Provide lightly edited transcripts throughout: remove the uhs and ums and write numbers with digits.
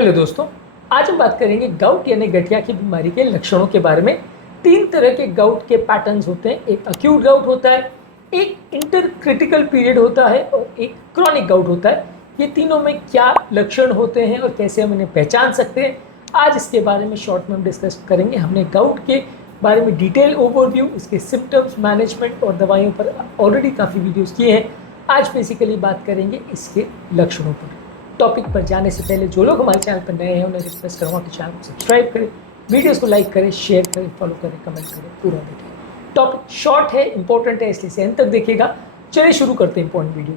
Hello दोस्तों, आज हम बात करेंगे गाउट यानी गठिया की बीमारी के लक्षणों के बारे में। तीन तरह के गाउट के पैटर्न्स होते हैं। एक अक्यूट गाउट होता है, एक इंटर क्रिटिकल पीरियड होता है और एक क्रॉनिक गाउट होता है। ये तीनों में क्या लक्षण होते हैं और कैसे हम इन्हें पहचान सकते हैं, आज इसके बारे में शॉर्ट में हम डिस्कस करेंगे। हमने गाउट के बारे में डिटेल ओवरव्यू, इसके सिम्टम्स, मैनेजमेंट और दवाइयों पर ऑलरेडी काफ़ी वीडियोज़ किए हैं। आज बेसिकली बात करेंगे इसके लक्षणों पर। टॉपिक पर जाने से पहले जो लोग हमारे चैनल पर नए हैं उन्हें रिक्वेस्ट करूँगा कि चैनल को सब्सक्राइब करें, वीडियोस को लाइक करें, शेयर करें, फॉलो करें, कमेंट करें, पूरा देखें। टॉपिक शॉर्ट है, इंपॉर्टेंट है, इसलिए इसे अंत तक देखिएगा। चलिए शुरू करते हैं इंपॉर्टेंट वीडियो।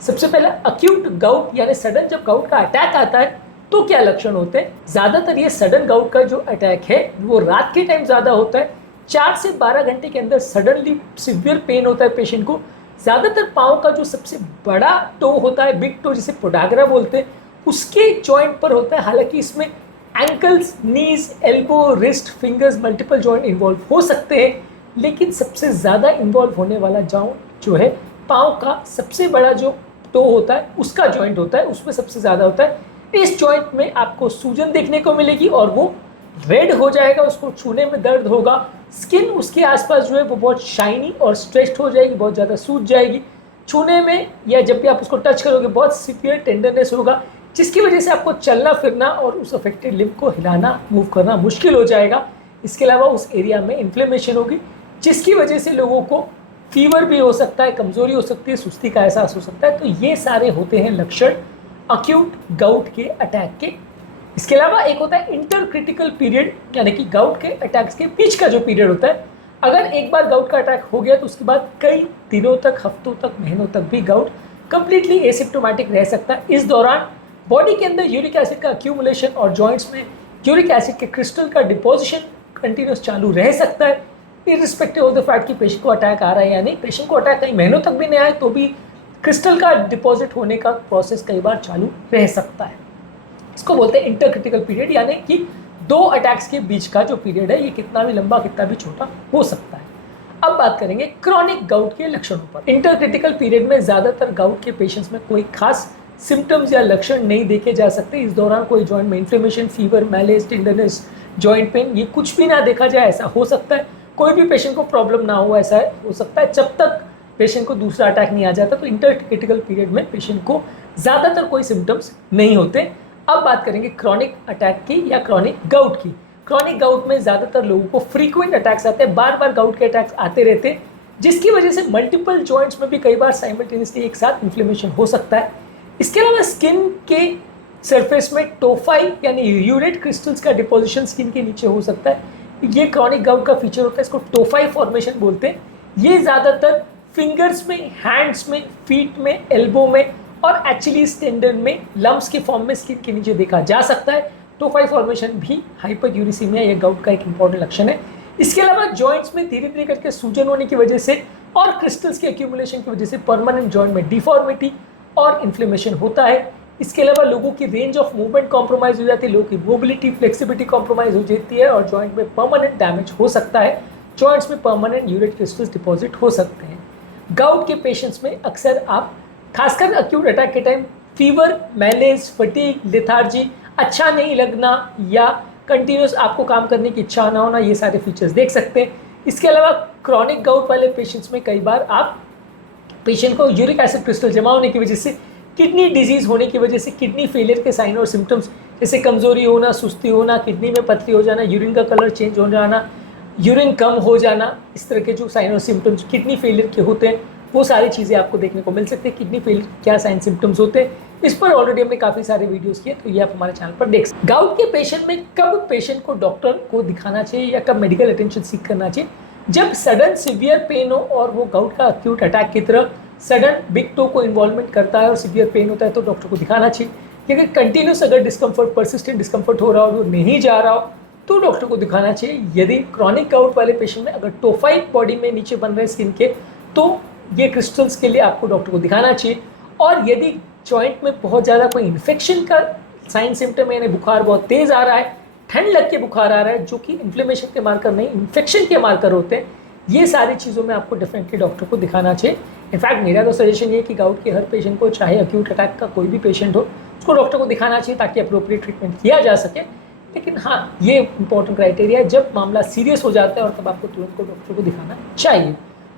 सबसे पहले अक्यूट गाउट यानी सडन जब गाउट का अटैक आता है तो क्या लक्षण होते हैं। ज़्यादातर ये सडन गाउट का जो अटैक है वो रात के टाइम ज़्यादा होता है। 4 से 12 घंटे के अंदर सडनली सिवियर पेन होता है पेशेंट को। ज़्यादातर पाँव का जो सबसे बड़ा टो होता है, बिग टो जिसे पोडाग्रा बोलते हैं, उसके जॉइंट पर होता है। हालांकि इसमें ankles, knees, elbow, wrist, fingers, multiple joint involve हो सकते हैं, लेकिन सबसे ज़्यादा इन्वॉल्व होने वाला जॉइंट जो है पाँव का सबसे बड़ा जो टो होता है उसका जॉइंट होता है, उसमें सबसे ज़्यादा होता है। इस जॉइंट में आपको सूजन देखने को मिलेगी और वो रेड हो जाएगा, उसको छूने में दर्द होगा। स्किन उसके आसपास जो है वो बहुत शाइनी और स्ट्रेच्ड हो जाएगी, बहुत ज़्यादा सूज जाएगी। छूने में या जब भी आप उसको टच करोगे बहुत सीवियर टेंडरनेस होगा, जिसकी वजह से आपको चलना फिरना और उस अफेक्टेड लिम्ब को हिलाना, मूव करना मुश्किल हो जाएगा। इसके अलावा उस एरिया में इन्फ्लेमेशन होगी, जिसकी वजह से लोगों को फीवर भी हो सकता है, कमज़ोरी हो सकती है, सुस्ती का एहसास हो सकता है। तो ये सारे होते हैं लक्षण अक्यूट गाउट के अटैक के। इसके अलावा एक होता है इंटर क्रिटिकल पीरियड, यानी कि गाउट के अटैक्स के बीच का जो पीरियड होता है। अगर एक बार गाउट का अटैक हो गया तो उसके बाद कई दिनों तक, हफ्तों तक, महीनों तक भी गाउट कंप्लीटली एसिम्प्टोमेटिक रह सकता है। इस दौरान बॉडी के अंदर यूरिक एसिड का अक्यूमुलेशन और जॉइंट्स में यूरिक एसिड के क्रिस्टल का डिपोजिशन कंटिन्यूस चालू रह सकता है, इर्रिस्पेक्टिव ऑफ द फैक्ट कि पेशेंट को अटैक आ रहा है या नहीं। पेशेंट को अटैक कई महीनों तक भी नहीं आए तो भी क्रिस्टल का डिपॉजिट होने का प्रोसेस कई बार चालू रह सकता है। इसको बोलते हैं इंटर क्रिटिकल पीरियड, यानी कि दो अटैक्स के बीच का जो पीरियड है ये कितना भी लंबा कितना भी छोटा हो सकता है। अब बात करेंगे क्रॉनिक गाउट के लक्षणों पर। इंटर क्रिटिकल पीरियड में ज़्यादातर गाउट के पेशेंट्स में कोई खास सिम्टम्स या लक्षण नहीं देखे जा सकते। इस दौरान कोई जॉइंट में inflammation, fever, malaise, tenderness, joint pain, ये कुछ भी ना देखा जाए ऐसा हो सकता है। कोई भी पेशेंट को प्रॉब्लम ना हो ऐसा हो सकता है, जब तक पेशेंट को दूसरा अटैक नहीं आ जाता। तो इंटर क्रिटिकल पीरियड में पेशेंट को ज़्यादातर कोई सिम्टम्स नहीं होते। अब बात करेंगे क्रॉनिक अटैक की या क्रॉनिक गाउट की। क्रॉनिक गाउट में ज़्यादातर लोगों को फ्रीक्वेंट अटैक्स आते हैं, बार बार गाउट के अटैक्स आते रहते हैं, जिसकी वजह से मल्टीपल जॉइंट्स में भी कई बार साइमल्टेनियसली एक साथ इन्फ्लेमेशन हो सकता है। इसके अलावा स्किन के सरफेस में टोफाई यानी यूरेट क्रिस्टल्स का डिपोजिशन स्किन के नीचे हो सकता है। ये क्रॉनिक गाउट का फीचर होता है, इसको टोफाई फॉर्मेशन बोलते हैं। ये ज़्यादातर फिंगर्स में, हैंड्स में, फीट में, एल्बो में और एचिलीज टेंडन में लम्प्स के फॉर्म में स्किन के नीचे देखा जा सकता है। टोफाई फॉर्मेशन भी हाइपरयूरिसीमिया या गाउट का एक इंपॉर्टेंट लक्षण है। इसके अलावा जॉइंट्स में धीरे धीरे करके सूजन होने की वजह से और क्रिस्टल्स के एक्यूमुलेशन की वजह से परमानेंट जॉइंट में डिफॉर्मिटी और इन्फ्लेमेशन होता है। इसके अलावा लोगों की रेंज ऑफ मूवमेंट कॉम्प्रोमाइज़ हो जाती है, लोगों की मोबिलिटी, फ्लेक्सिबिलिटी कॉम्प्रोमाइज़ हो जाती है और जॉइंट में परमानेंट डैमेज हो सकता है। जॉइंट्स में परमानेंट यूरेट क्रिस्टल्स डिपॉजिट हो सकते हैं। गाउट के पेशेंट्स में अक्सर आप खासकर अक्यूट अटैक के टाइम फीवर, मैलेज, फटीग, लेथार्जी, अच्छा नहीं लगना या कंटिन्यूस आपको काम करने की इच्छा ना होना, ये सारे फीचर्स देख सकते हैं। इसके अलावा क्रॉनिक गाउट वाले पेशेंट्स में कई बार आप पेशेंट को यूरिक एसिड क्रिस्टल जमा होने की वजह से, किडनी डिजीज़ होने की वजह से किडनी फेलियर के साइन और सिम्टम्स जैसे कमज़ोरी होना, सुस्ती होना, किडनी में पथरी हो जाना, यूरिन का कलर चेंज हो जाना, यूरिन कम हो जाना, इस तरह के जो साइन और सिम्टम्स किडनी फेलियर के होते हैं वो सारी चीज़ें आपको देखने को मिल सकती है। किडनी फेलियर क्या साइन सिम्टम्स होते हैं इस पर ऑलरेडी हमने काफ़ी सारे वीडियोस किए, तो ये आप हमारे चैनल पर देख सकते हैं। गाउट के पेशेंट में कब पेशेंट को डॉक्टर को दिखाना चाहिए या कब मेडिकल अटेंशन सीख करना चाहिए? जब सडन सिवियर पेन हो और वो गाउट का अक्यूट अटैक की तरह सडन बिग टो को इन्वॉल्वमेंट करता है और सिवियर पेन होता है तो डॉक्टर को दिखाना चाहिए। लेकिन कंटिन्यूस अगर डिस्कम्फर्ट, परसिस्टेंट डिस्कम्फर्ट हो रहा हो, वो नहीं जा रहा हो, तो डॉक्टर को दिखाना चाहिए। यदि क्रॉनिक गाउट वाले पेशेंट में अगर टोफाई बॉडी में नीचे बन रहे स्किन के, तो ये क्रिस्टल्स के लिए आपको डॉक्टर को दिखाना चाहिए। और यदि जॉइंट में बहुत ज़्यादा कोई इन्फेक्शन का साइन सिम्टम है, यानी बुखार बहुत तेज़ आ रहा है, ठंड लग के बुखार आ रहा है, जो कि इन्फ्लेमेशन के मार्कर नहीं, इन्फेक्शन के मार्कर होते हैं, ये सारी चीज़ों में आपको डेफिनेटली डॉक्टर को दिखाना चाहिए। इनफैक्ट मेरा तो सजेशन ये कि गाउट के हर पेशेंट को, चाहे अक्यूट अटैक का कोई भी पेशेंट हो, उसको डॉक्टर को दिखाना चाहिए ताकि अप्रोप्रिएट ट्रीटमेंट किया जा सके। लेकिन हाँ, ये इंपॉर्टेंट क्राइटेरिया है, जब मामला सीरियस हो जाता है और तब आपको तुरंत को डॉक्टर को दिखाना चाहिए।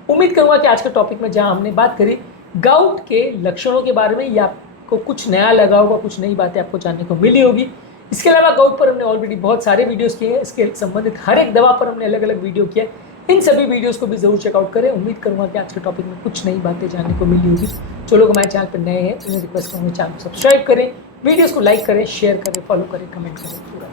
उम्मीद करूँगा कि आज के टॉपिक में जहाँ हमने बात करी गाउट के लक्षणों के बारे में, या आपको कुछ नया लगा होगा, कुछ नई बातें आपको जानने को मिली होगी। इसके अलावा गाउट पर हमने ऑलरेडी बहुत सारे वीडियोस किए हैं, इसके संबंधित हर एक दवा पर हमने अलग अलग वीडियो किया। इन सभी वीडियोस को भी जरूर चेकआउट करें। उम्मीद करूंगा कि आज के टॉपिक में कुछ नई बातें जानने को मिली होगी। जो लोग हमारे चैनल पर नए हैं, उन्हें रिक्वेस्ट करूँगा चैनल को सब्सक्राइब करें, वीडियोस को लाइक करें, शेयर करें, फॉलो करें, कमेंट करें पूरा।